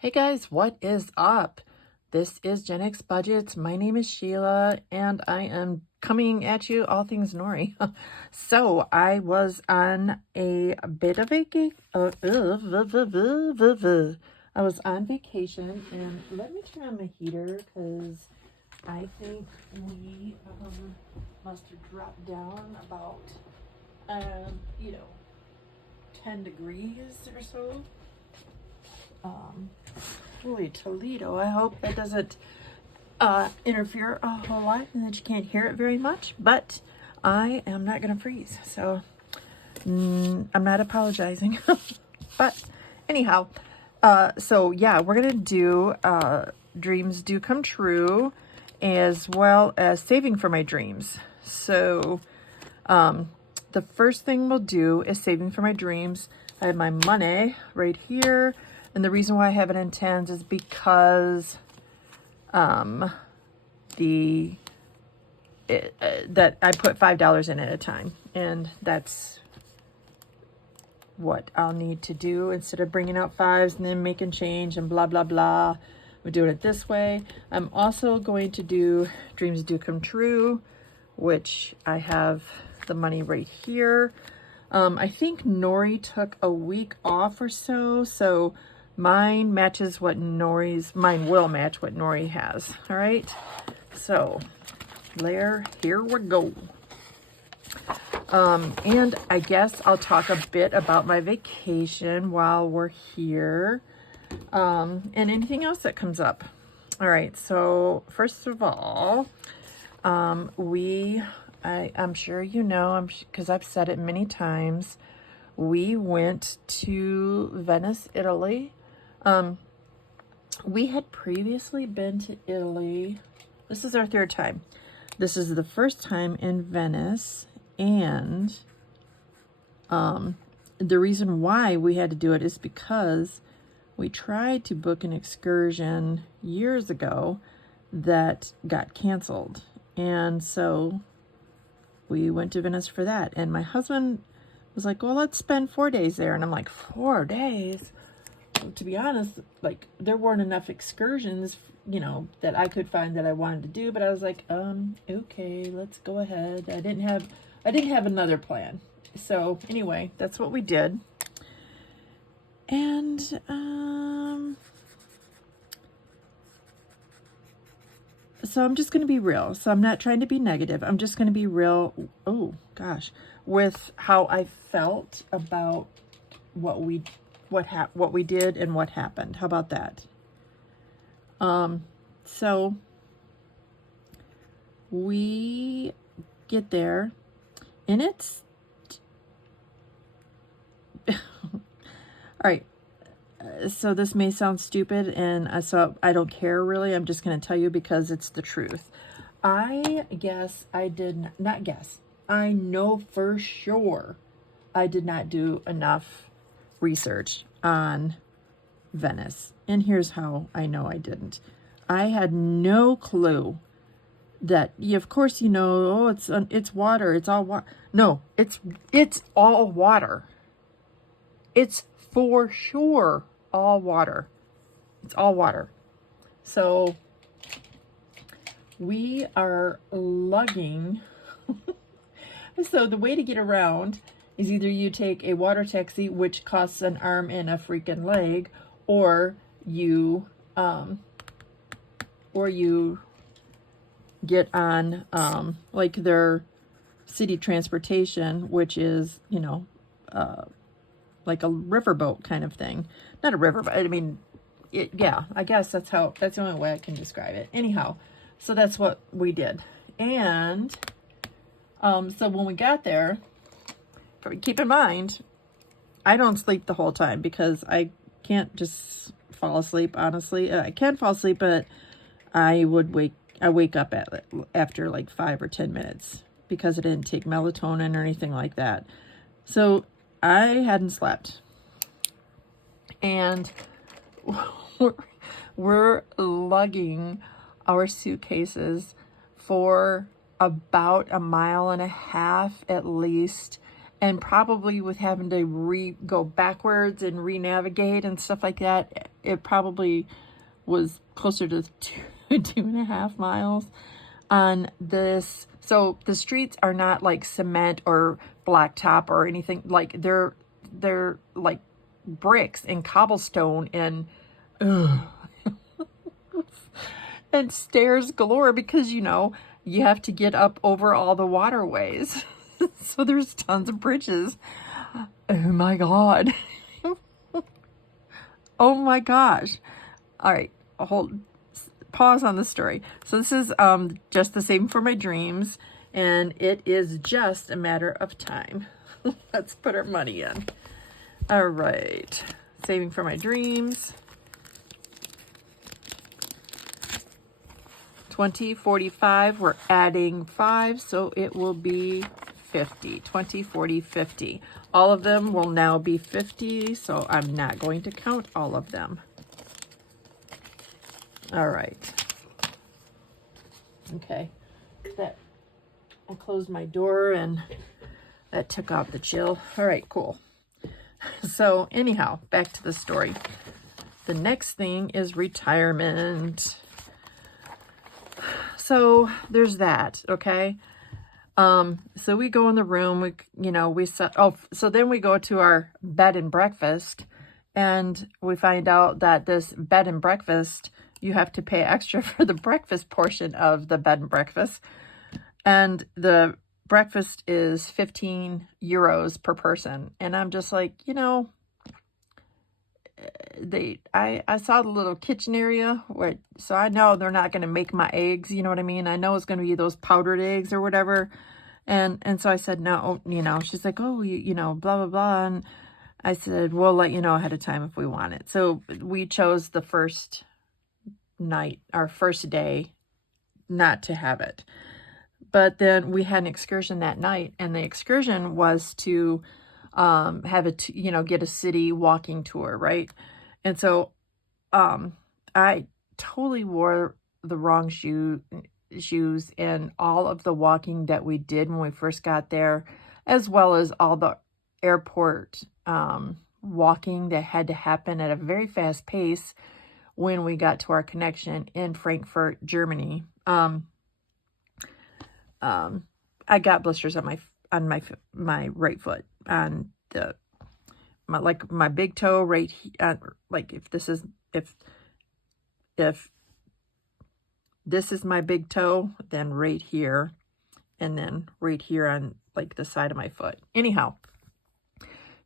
Hey guys, what is up? This is Gen X Budgets. My name is Sheila, and I am coming at you all things Nori. So I was on a bit of a I was on vacation, and let me turn on my heater because I think we must have dropped down about 10 degrees or so. Holy Toledo, I hope that doesn't interfere a whole lot and that you can't hear it very much, but I am not going to freeze, so I'm not apologizing. But anyhow, so yeah, we're going to do Dreams Do Come True as well as Saving for My Dreams. So the first thing we'll do is Saving for My Dreams. I have my money right here. And the reason why I have it in tens is because that I put $5 in at a time, and that's what I'll need to do instead of bringing out fives and then making change and blah blah blah. We're doing it this way. I'm also going to do Dreams Do Come True, which I have the money right here. I think Nori took a week off or so, so mine matches what mine will match what Nori has. All right, so here we go. And I guess I'll talk a bit about my vacation while we're here, and anything else that comes up. All right, so first of all, I'm sure you know, because I've said it many times, we went to Venice, Italy. We had previously been to Italy. This is our third time. This is the first time in Venice, and the reason why we had to do it is because we tried to book an excursion years ago that got canceled, and so we went to Venice for that. And my husband was like, well, let's spend 4 days there. And I'm like, 4 days? To be honest, like, there weren't enough excursions, that I could find that I wanted to do. But I was like, okay, let's go ahead. I didn't have another plan. So anyway, that's what we did. And, so I'm just going to be real. So I'm not trying to be negative. I'm just going to be real. Oh gosh, with how I felt about what we did and what happened. How about that? So we get there, and it's all right. So this may sound stupid, and so I don't care really. I'm just going to tell you because it's the truth. I know for sure I did not do enough research on Venice. And here's how I know I didn't. I had no clue that, of course, it's water. It's all water. No, it's all water. It's for sure all water. It's all water. So we are lugging. So the way to get around is either you take a water taxi, which costs an arm and a freaking leg, or you get on like their city transportation, which is like a riverboat kind of thing. Not a riverboat. I mean, I guess that's the only way I can describe it. Anyhow, so that's what we did. And so when we got there, keep in mind, I don't sleep the whole time because I can't just fall asleep, honestly. I can fall asleep, but I wake up after like 5 or 10 minutes because I didn't take melatonin or anything like that. So I hadn't slept. And we're lugging our suitcases for about 1.5 miles at least. And probably with having to go backwards and re-navigate and stuff like that, it probably was closer to 2.5 miles on this. So the streets are not like cement or blacktop or anything. Like they're like bricks and cobblestone and and stairs galore, because you have to get up over all the waterways. So there's tons of bridges. Oh my God. Oh my gosh. All right, pause on the story. So this is just the same for my dreams, and it is just a matter of time. Let's put our money in. All right, saving for my dreams. 20, 45, we're adding 5, so it will be 50. 20, 40, 50. All of them will now be 50, so I'm not going to count all of them. All right. Okay. I closed my door and that took out the chill. All right, cool. So anyhow, back to the story. The next thing is retirement. So there's that, okay? So we go in the room, so then we go to our bed and breakfast, and we find out that this bed and breakfast, you have to pay extra for the breakfast portion of the bed and breakfast. And the breakfast is 15 euros per person. And I'm just like, I saw the little kitchen area so I know they're not going to make my eggs, you know what I mean? I know it's going to be those powdered eggs or whatever. And so I said, no, she's like, oh, blah, blah, blah. And I said, we'll let you know ahead of time if we want it. So we chose the first night, our first day, not to have it. But then we had an excursion that night, and the excursion was to get a city walking tour, right? And so I totally wore the wrong shoes in all of the walking that we did when we first got there, as well as all the airport walking that had to happen at a very fast pace when we got to our connection in Frankfurt, Germany. I got blisters on my right foot, on my big toe right here. Like if this is my big toe, then right here, and then right here on like the side of my foot. Anyhow,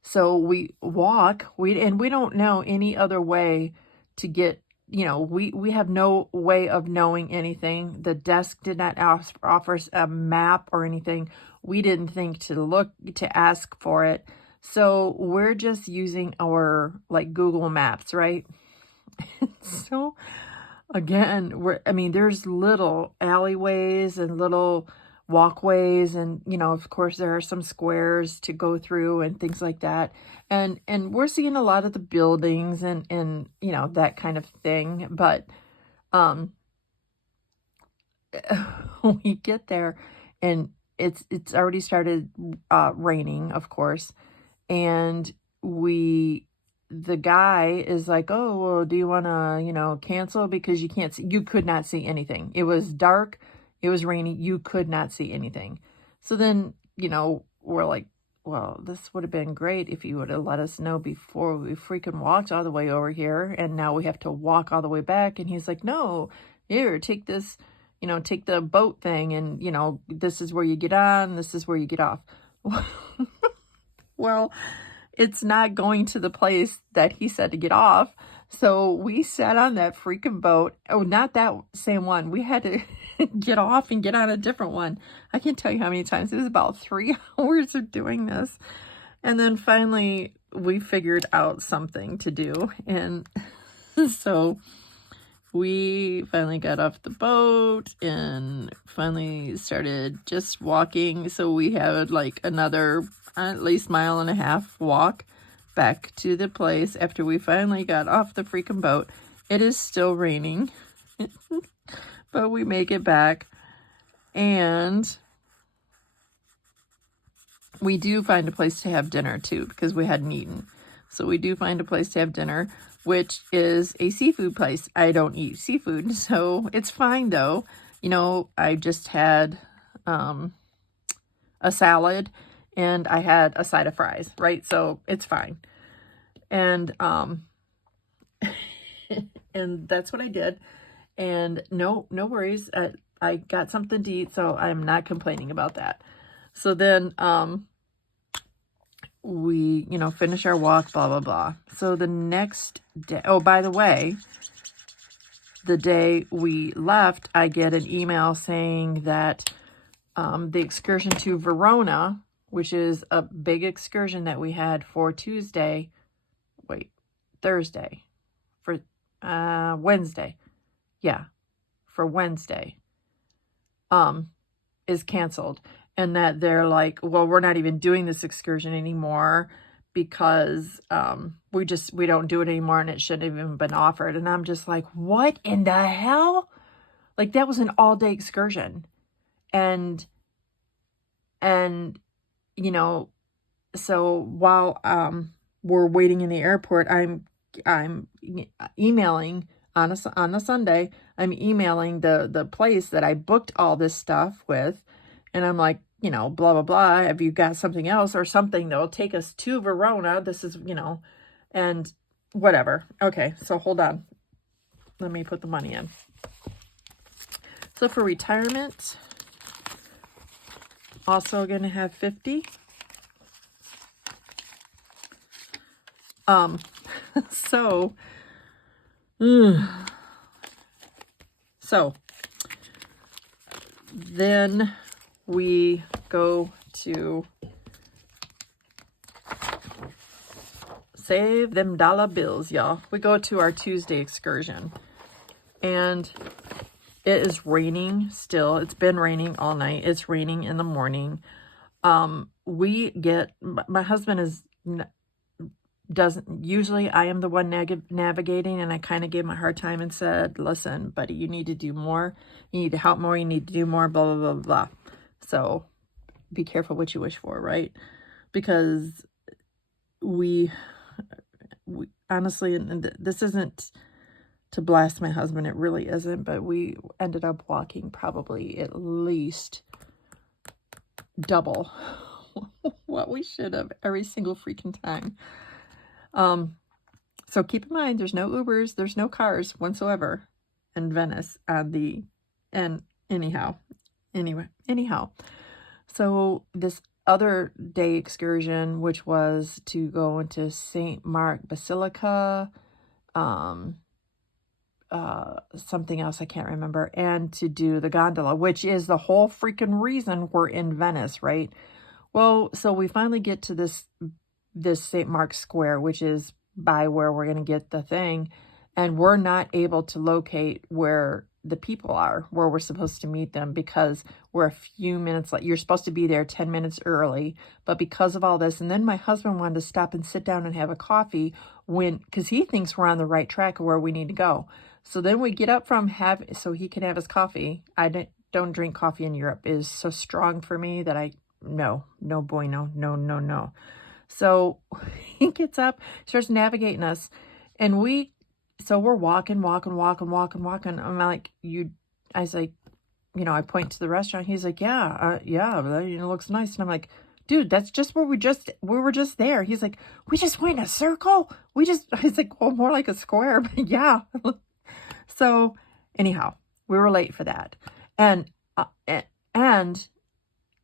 so we walk, and we don't know any other way to get, we have no way of knowing anything. The desk did not offer us a map or anything. We didn't think to ask for it. So we're just using our like Google Maps, right? So again, there's little alleyways and little walkways, and of course there are some squares to go through and things like that, and we're seeing a lot of the buildings and that kind of thing. But we get there and it's already started raining, of course, and the guy is like, oh, well, do you want to cancel, because you could not see anything. It was dark, it was rainy, you could not see anything. So then we're like, well, this would have been great if you would have let us know before we freaking walked all the way over here, and now we have to walk all the way back. And he's like, no, here, take this, take the boat thing, and this is where you get on, this is where you get off. Well, it's not going to the place that he said to get off. So we sat on that freaking boat. Oh, not that same one. We had to get off and get on a different one. I can't tell you how many times. It was about 3 hours of doing this. And then finally we figured out something to do. And so we finally got off the boat and finally started just walking. So we had like another at least 1.5 miles walk back to the place after we finally got off the freaking boat. It is still raining, but we make it back, and we do find a place to have dinner too, because we hadn't eaten. So we do find a place to have dinner, which is a seafood place. I don't eat seafood, so it's fine though. You know, I just had a salad and I had a side of fries, right? So it's fine. And and that's what I did. And no worries. I got something to eat, so I'm not complaining about that. So then we, you know, finish our walk, blah, blah, blah. So the next day, oh, by the way, the day we left, I get an email saying that the excursion to Verona, which is a big excursion that we had for Thursday, for Wednesday. Yeah, for Wednesday, is canceled. And that they're like, well, we're not even doing this excursion anymore because we don't do it anymore and it shouldn't have even been offered. And I'm just like, what in the hell? Like, that was an all-day excursion. And you know, so while we're waiting in the airport, I'm emailing on the Sunday, I'm emailing the place that I booked all this stuff with, and I'm like, you know, blah blah blah, have you got something else or something that'll take us to Verona? This is, you know, and whatever. Okay, so hold on, let me put the money in. So for retirement, also gonna have 50. So then we go to save them dollar bills, y'all. We go to our Tuesday excursion, and it is raining still. It's been raining all night. It's raining in the morning. My husband doesn't, usually I am the one navigating, and I kind of gave him a hard time and said, listen, buddy, you need to do more. You need to help more. You need to do more, blah, blah, blah, blah. So be careful what you wish for, right? Because we honestly, and this isn't to blast my husband, it really isn't, but we ended up walking probably at least double what we should have every single freaking time. So keep in mind, there's no Ubers, there's no cars whatsoever in Venice anyhow. So this other day excursion, which was to go into St. Mark Basilica, something else I can't remember, and to do the gondola, which is the whole freaking reason we're in Venice, right? Well, so we finally get to this St. Mark's Square, which is by where we're going to get the thing, and we're not able to locate where the people are, where we're supposed to meet them, because we're a few minutes late. You're supposed to be there 10 minutes early, but because of all this, and then my husband wanted to stop and sit down and have a coffee because he thinks we're on the right track of where we need to go. So then we get up so he can have his coffee. I don't drink coffee in Europe. It is so strong for me that no bueno, no. So he gets up, starts navigating us, and we're walking. I'm like, I was like, you know, I point to the restaurant. He's like, yeah, it looks nice. And I'm like, dude, that's just where we were just there. He's like, we just went in a circle. I was like, well, more like a square, but yeah. So anyhow, we were late for that. And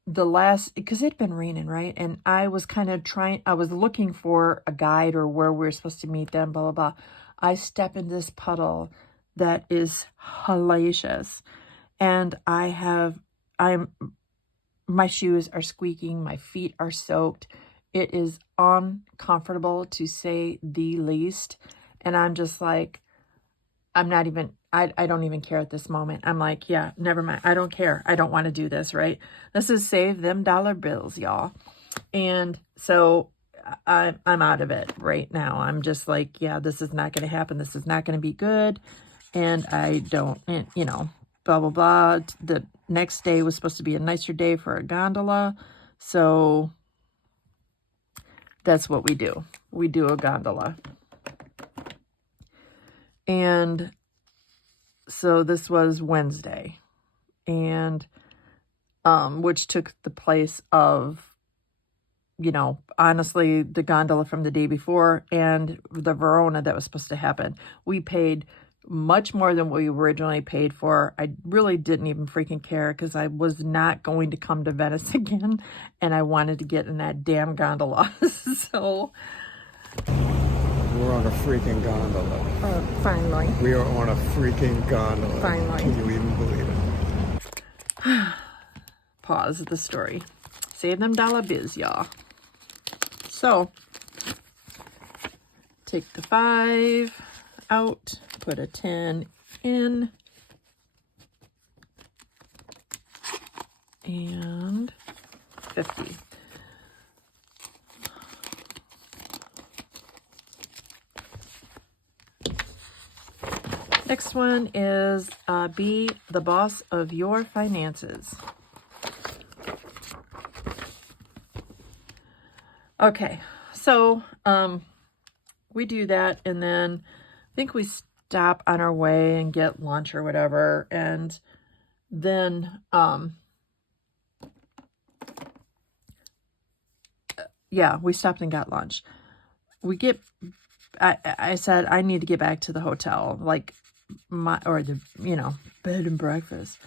because it'd been raining, right? And I was I was looking for a guide or where we were supposed to meet them, blah, blah, blah. I step in this puddle that is hellacious. And my shoes are squeaking. My feet are soaked. It is uncomfortable to say the least. And I'm just like, I don't even care at this moment. I'm like, yeah, never mind. I don't care. I don't want to do this, right? This is save them dollar bills, y'all. And so I'm out of it right now. I'm just like, yeah, this is not going to happen. This is not going to be good. And I don't, you know, blah, blah, blah. The next day was supposed to be a nicer day for a gondola. So that's what we do. We do a gondola. And so this was Wednesday, and which took the place of, you know, honestly, the gondola from the day before and the Verona that was supposed to happen. We paid much more than we originally paid for. I really didn't even freaking care because I was not going to come to Venice again, and I wanted to get in that damn gondola. So we're on a freaking gondola. Finally. We are on a freaking gondola. Finally. Can you even believe it? Pause the story. Save them dollar biz, y'all. So, take the 5 out, put a 10 in, and 50. Next one is be the boss of your finances. Okay, so we do that, and then I think we stop on our way and get lunch or whatever, and then yeah, we stopped and got lunch. We get, I said I need to get back to the hotel, like the bed and breakfast.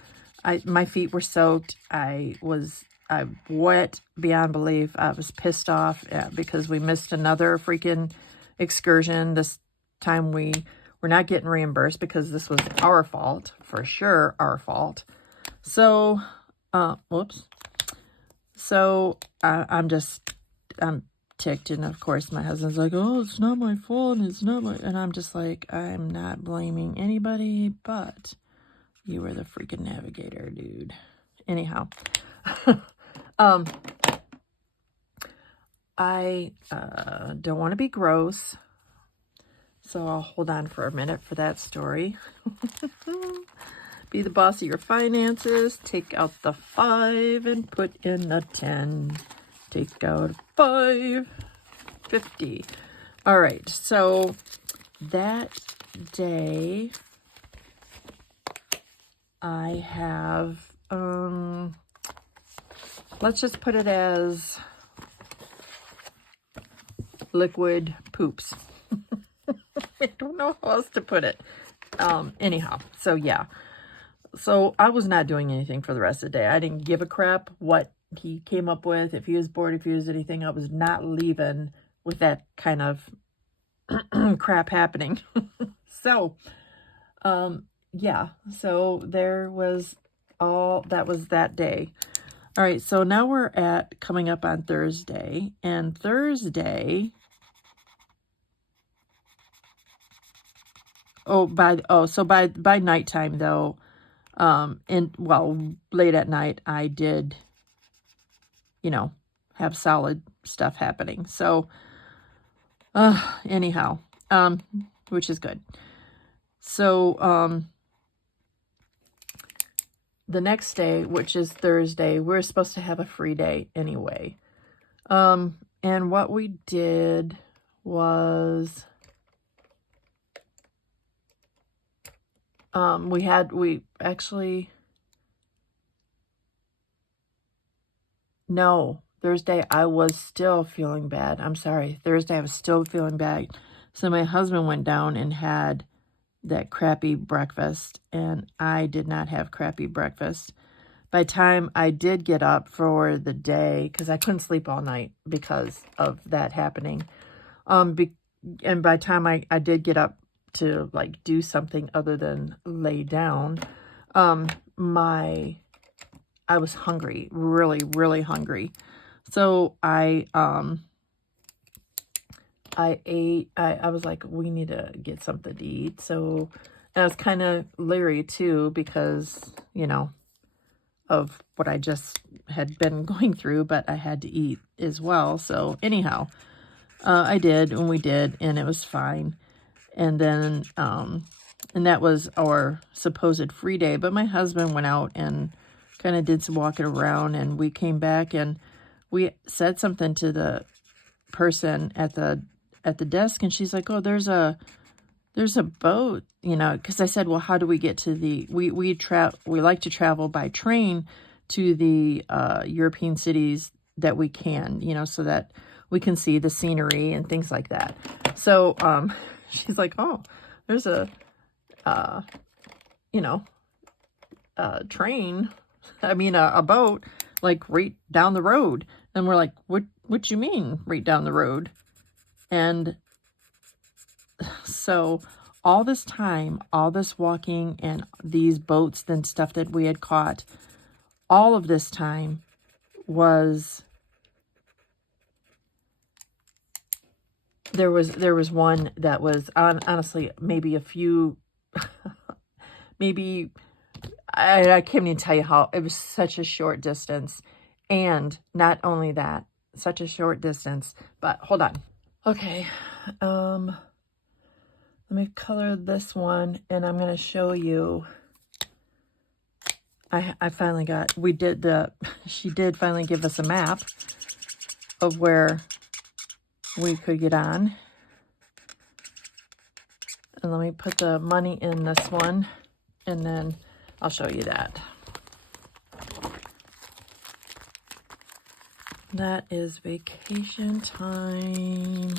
My feet were soaked. I wet beyond belief. I was pissed off because we missed another freaking excursion. This time we're not getting reimbursed because this was our fault, for sure, our fault. So, whoops. So I'm ticked, and of course my husband's like, "Oh, it's not my fault. It's not my," and I'm just like, I'm not blaming anybody, but you were the freaking navigator, dude. Anyhow. I don't want to be gross, so I'll hold on for a minute for that story. Be the boss of your finances. Take out the 5 and put in a 10. Take out 5. 50. All right, so that day I have, let's just put it as liquid poops. I don't know how else to put it. Anyhow, so yeah. So I was not doing anything for the rest of the day. I didn't give a crap what he came up with. If he was bored, if he was anything, I was not leaving with that kind of crap happening. So, yeah. So there was that was that day. All right, so now we're coming up on Thursday, and Thursday, by nighttime though, late at night, I did, have solid stuff happening. So, anyhow, which is good. So, the next day, which is Thursday, we're supposed to have a free day anyway. And what we did was, Thursday I was still feeling bad. I'm sorry. Thursday I was still feeling bad. So my husband went down and had that crappy breakfast, and I did not have crappy breakfast. By the time I did get up for the day, because I couldn't sleep all night because of that happening, and by the time I did get up to like do something other than lay down, I was hungry, really, really hungry. So I ate. I was like, we need to get something to eat. So I was kind of leery too because, of what I just had been going through, but I had to eat as well. So anyhow, I did, and we did, and it was fine. And then, and that was our supposed free day. But my husband went out and kind of did some walking around, and we came back and we said something to the person at the desk, and she's like, oh, there's a boat, you know, because I said, well, how do we get to the, we like to travel by train to the European cities that we can, you know, so that we can see the scenery and things like that. So she's like, oh, there's a you know, train, I mean a boat, like right down the road. And we're like, what you mean right down the road? And so all this time, all this walking and these boats and stuff that we had caught, all of this time was, there was one that was honestly maybe a few, maybe, I can't even tell you how, it was such a short distance. And not only that, such a short distance, but hold on. Okay. Let me color this one, and I'm going to show you. I finally got, she did finally give us a map of where we could get on. And let me put the money in this one, and then I'll show you that. That is vacation time.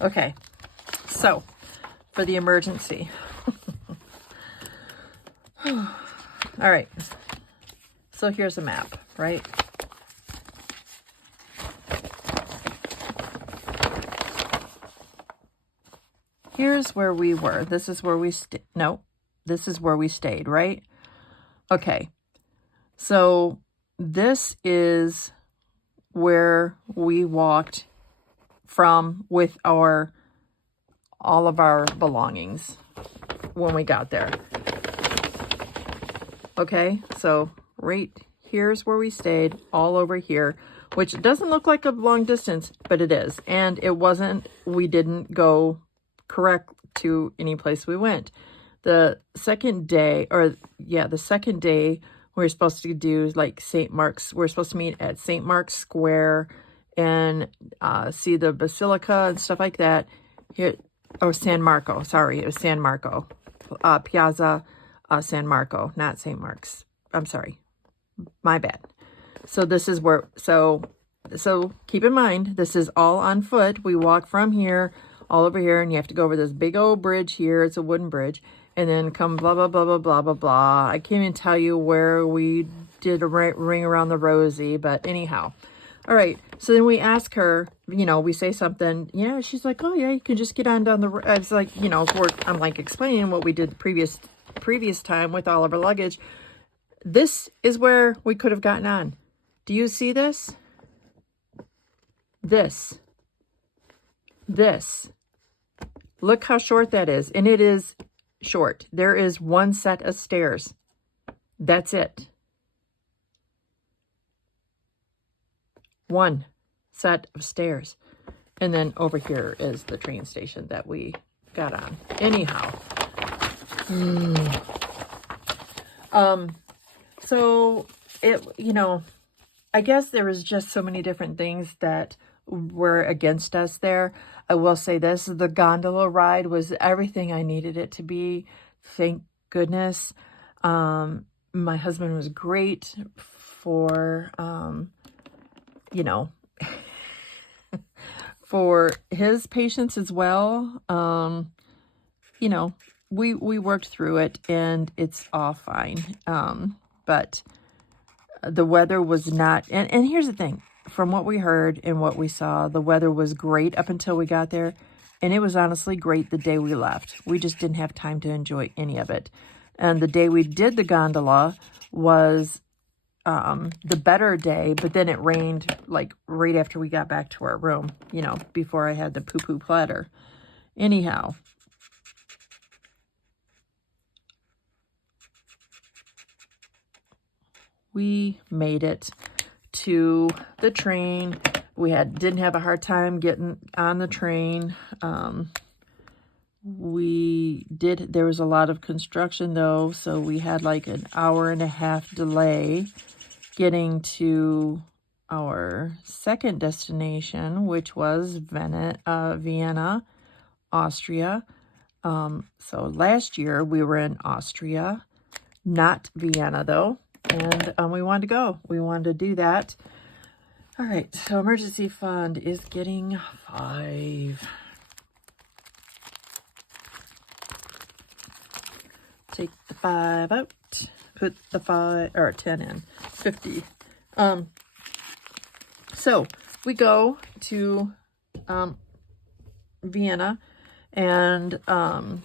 Okay, so for the emergency. All right, so here's a map, right? Here's where we were. This is where we this is where we stayed, right? Okay, so this is where we walked from with all of our belongings when we got there. Okay, so right here's where we stayed, all over here, which doesn't look like a long distance, but it is. And it wasn't, we didn't go correct to any place we went. The second day, we were supposed to do like St. Mark's. We're supposed to meet at St. Mark's Square and see the Basilica and stuff like that. Here, oh, San Marco. Sorry, it was San Marco. Piazza San Marco, not St. Mark's. I'm sorry. My bad. So this is where, so keep in mind, this is all on foot. We walk from here all over here, and you have to go over this big old bridge here. It's a wooden bridge. And then come blah, blah, blah, blah, blah, blah, blah. I can't even tell you where we did a ring around the rosy, but anyhow. All right, so then we ask her, you know, we say something, yeah, she's like, oh yeah, you can just get on down the road. It's like, you know, I'm like explaining what we did previous time with all of our luggage. This is where we could have gotten on. Do you see this? This. Look how short that is, and it is short. There is one set of stairs. That's it. One set of stairs. And then over here is the train station that we got on. Anyhow. So it, you know, I guess there was just so many different things that were against us there. I will say this, the gondola ride was everything I needed it to be. Thank goodness. My husband was great for, you know, for his patients as well. You know, we worked through it, and it's all fine. But the weather was not, and here's the thing, from what we heard and what we saw, the weather was great up until we got there. And it was honestly great the day we left. We just didn't have time to enjoy any of it. And the day we did the gondola was the better day, but then it rained like right after we got back to our room, you know, before I had the poo-poo platter. Anyhow. We made it to the train. We didn't have a hard time getting on the train. there was a lot of construction though, so we had like an hour and a half delay getting to our second destination, which was Vienna, Austria. So last year we were in Austria, not Vienna though, and we wanted to go. We wanted to do that. All right, so emergency fund is getting 5. Take the 5 out, put the 5 or 10 in, 50. So we go to Vienna, and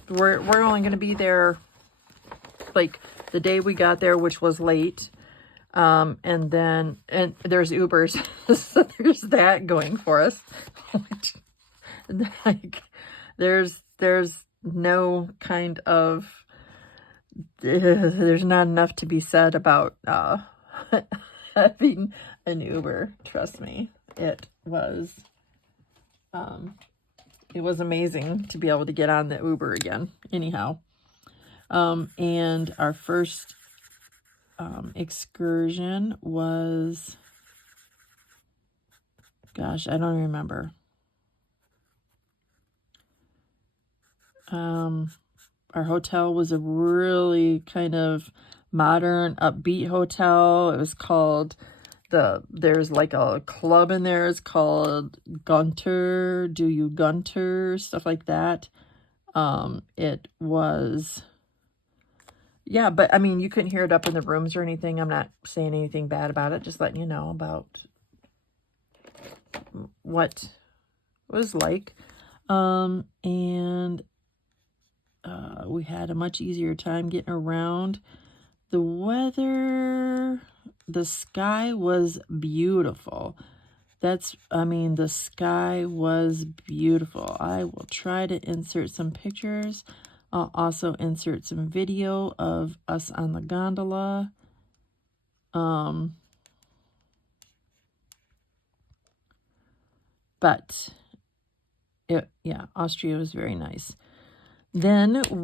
we're only going to be there like the day we got there, which was late. And there's Ubers, so there's that going for us. Like there's no kind of there's not enough to be said about having an Uber. Trust me, it was amazing to be able to get on the Uber again. Anyhow, and our first excursion was, gosh, I don't remember. Our hotel was a really kind of modern, upbeat hotel. It was called there's like a club in there. It's called Gunter, Do You Gunter, stuff like that. It was, yeah, but I mean, you couldn't hear it up in the rooms or anything. I'm not saying anything bad about it, just letting you know about what it was like. We had a much easier time getting around. The weather, the sky was beautiful. The sky was beautiful. I will try to insert some pictures. I'll also insert some video of us on the gondola. Austria was very nice. Then so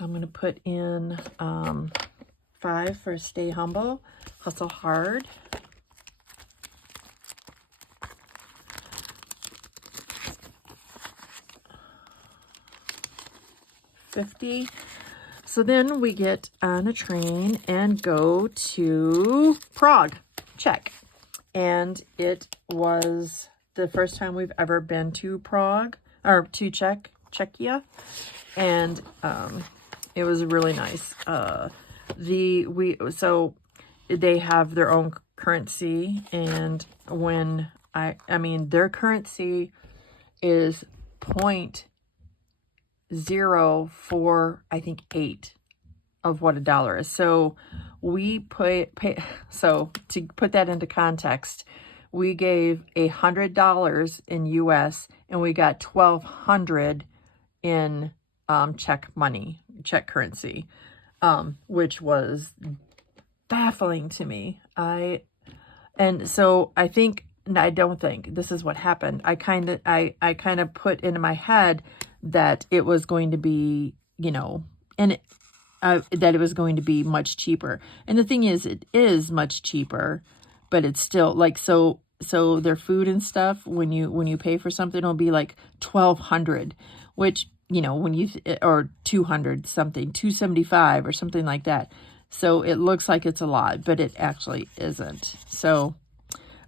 I'm going to put in 5 for stay humble, hustle hard. $50. So then we get on a train and go to Prague. Check. And it was the first time we've ever been to Prague, or to Czechia. And it was really nice. So they have their own currency, and when their currency is 0.04, I think 8 of what a dollar is. So so to put that into context, we gave $100 in US and we got 1,200 in Czech money, Czech currency, which was baffling to me. I don't think this is what happened. I kind of put into my head that it was going to be, that it was going to be much cheaper. And the thing is, it is much cheaper, but it's still like, so their food and stuff, when you pay for something, it'll be like 1,200, which, or 200 something, 275 or something like that. So it looks like it's a lot, but it actually isn't. So,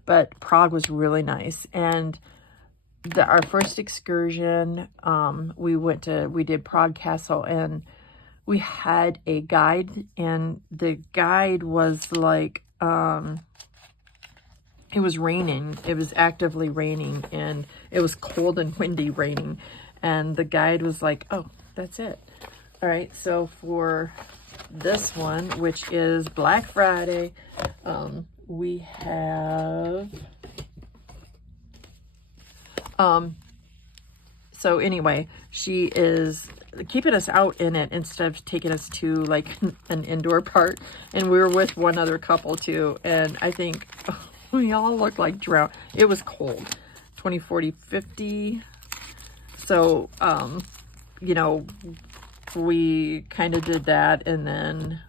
but Prague was really nice. And our first excursion, we did Prague Castle, and we had a guide, and the guide was like, it was raining. It was actively raining, and it was cold and windy raining. And the guide was like, oh, that's it. All right, so for this one, which is Black Friday, we have... So anyway, she is keeping us out in it instead of taking us to like an indoor part. And we were with one other couple too. And I think we all looked like drowned. It was cold, 20, 40, 50. So, you know, we kind of did that. And then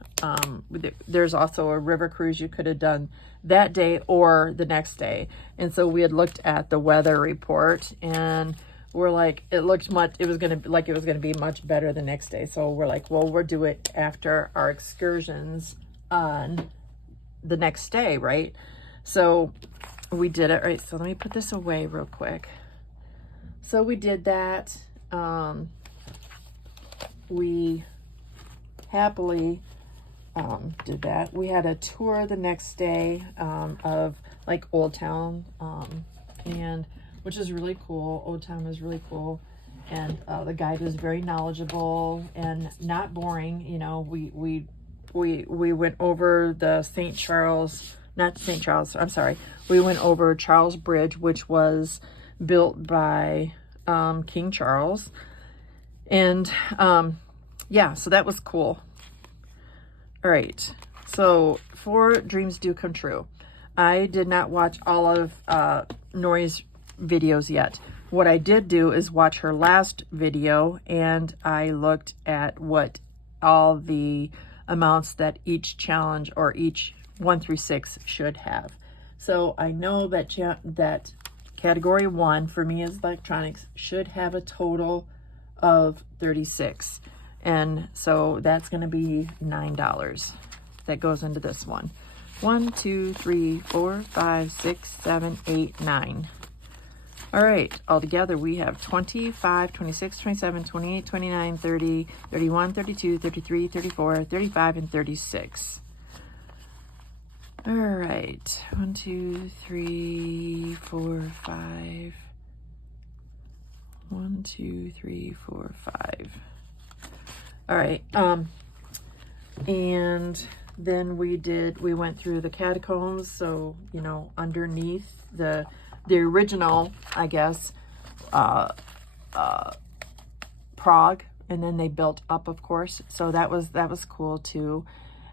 there's also a river cruise you could have done that day or the next day. And so we had looked at the weather report, and we're like, it was going to be much better the next day. So we're like, well, we'll do it after our excursions on the next day, right? So we did it, right? So let me put this away real quick. So we did that. We happily did that. We had a tour the next day of like Old Town, and which is really cool. Old Town is really cool, and the guide was very knowledgeable and not boring. You know, we went over the we went over Charles Bridge, which was built by King Charles, and yeah, so that was cool. All right, so for Dreams Do Come True, I did not watch all of Nori's videos yet. What I did do is watch her last video, and I looked at what all the amounts that each challenge or each 1 through 6 should have. So I know that that category 1 for me is electronics should have a total of 36. And so that's going to be $9 that goes into this one. 1, 2, 3, 4, 5, 6, 7, 8, 9. All right, altogether we have 25, 26, 27, 28, 29, 30, 31, 32, 33, 34, 35, and 36. All right, 1, 2, 3, 4, 5. 1, 2, 3, 4, 5. All right, and then we went through the catacombs. So, you know, underneath the original, I guess, Prague, and then they built up, of course. So that was cool too.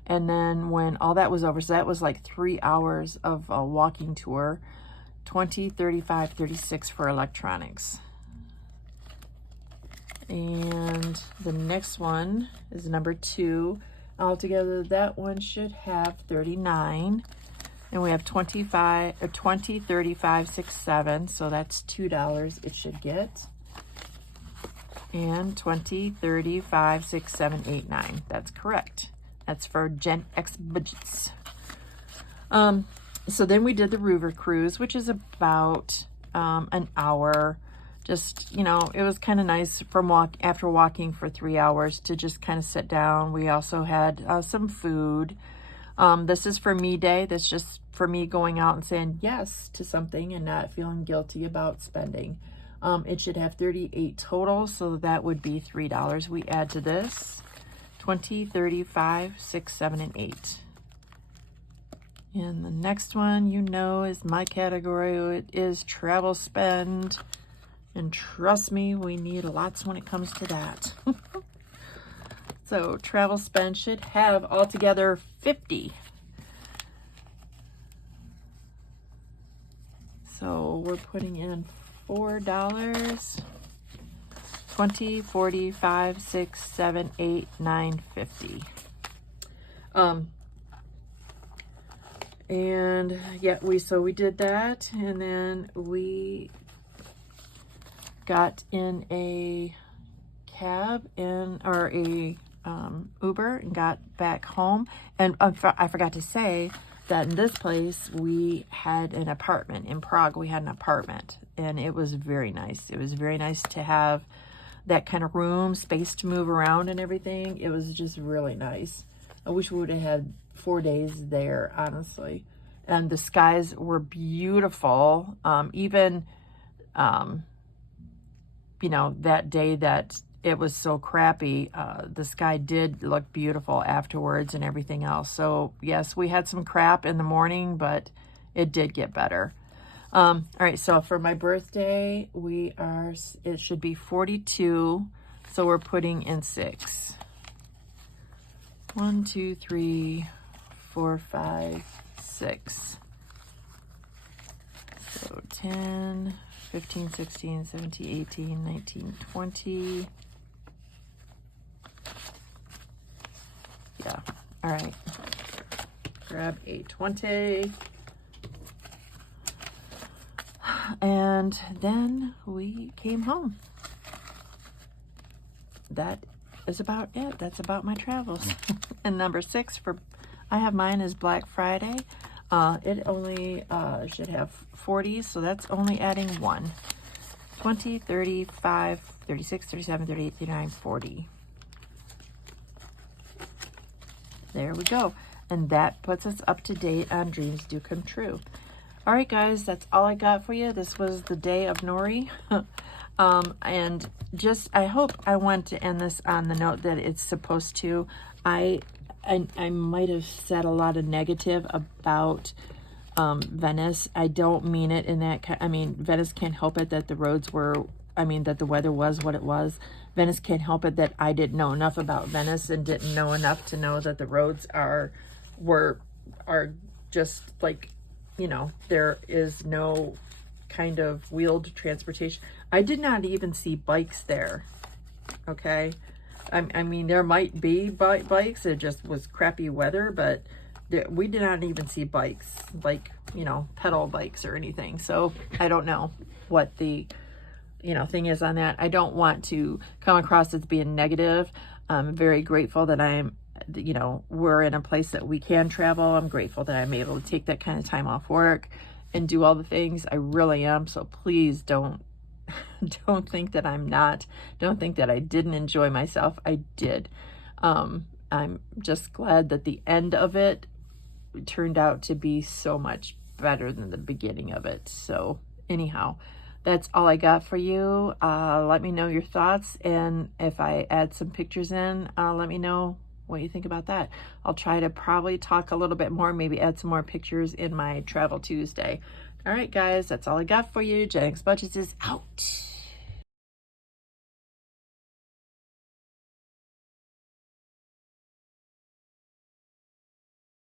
And then when all that was over, so that was like 3 hours of a walking tour, 20, 35, 36 for electronics. And the next one is number 2. Altogether, that one should have 39. And we have 25, or 20, 35, 6, 7. So that's $2 it should get. And 20, 35, 6, 7, 8, 9. That's correct. That's for Gen X budgets. So then we did the river cruise, which is about an hour. Just, you know, it was kind of nice after walking for 3 hours to just kind of sit down. We also had some food. This is for me day. That's just for me going out and saying yes to something and not feeling guilty about spending. It should have 38 total, so that would be $3 we add to this. 20, 35, 6, 7, and 8. And the next one, you know, is my category. It is travel spend. And trust me, we need lots when it comes to that. So travel spend should have altogether 50. So we're putting in $4. 20, 40, 5, 6, 7, 8, 9, 50. And yeah, we did that, and then we got in a cab or a Uber and got back home. And I forgot to say that in this place we had an apartment. In Prague we had an apartment, and it was very nice. It was very nice to have that kind of room, space to move around and everything. It was just really nice. I wish we would have had 4 days there, honestly. And the skies were beautiful. Even you know, that day that it was so crappy, the sky did look beautiful afterwards and everything else. So yes, we had some crap in the morning, but it did get better. All right, so for my birthday, it should be 42. So we're putting in 6. 1, 2, 3, 4, 5, 6. So 10, 15, 16, 17, 18, 19, 20. All right. Grab a 20. And then we came home. That is about it. That's about my travels. And number 6 for, I have mine is Black Friday. It only should have 40, so that's only adding 1. 20, 35, 36, 37, 38, 39, 40. There we go. And that puts us up to date on Dreams Do Come True. All right, guys, that's all I got for you. This was the day of Nori. And just, I hope I want to end this on the note that it's supposed to. I might have said a lot of negative about Venice. I don't mean it in that, I mean, Venice can't help it that the roads were, I mean, that the weather was what it was. Venice can't help it that I didn't know enough about Venice and didn't know enough to know that the roads are just like, you know, there is no kind of wheeled transportation. I did not even see bikes there. Okay. I mean, there might be bikes. It just was crappy weather, but we did not even see bikes, like, you know, pedal bikes or anything. So I don't know what the, you know, thing is on that. I don't want to come across as being negative. I'm very grateful that I'm, you know, we're in a place that we can travel. I'm grateful that I'm able to take that kind of time off work and do all the things. I really am. So please don't think that I'm not. Don't think that I didn't enjoy myself. I did. I'm just glad that the end of it turned out to be so much better than the beginning of it. So anyhow, that's all I got for you. Let me know your thoughts, and if I add some pictures in, let me know what you think about that. I'll try to probably talk a little bit more, maybe add some more pictures in my Travel Tuesday. All right, guys, that's all I got for you. Gen X Budgets is out.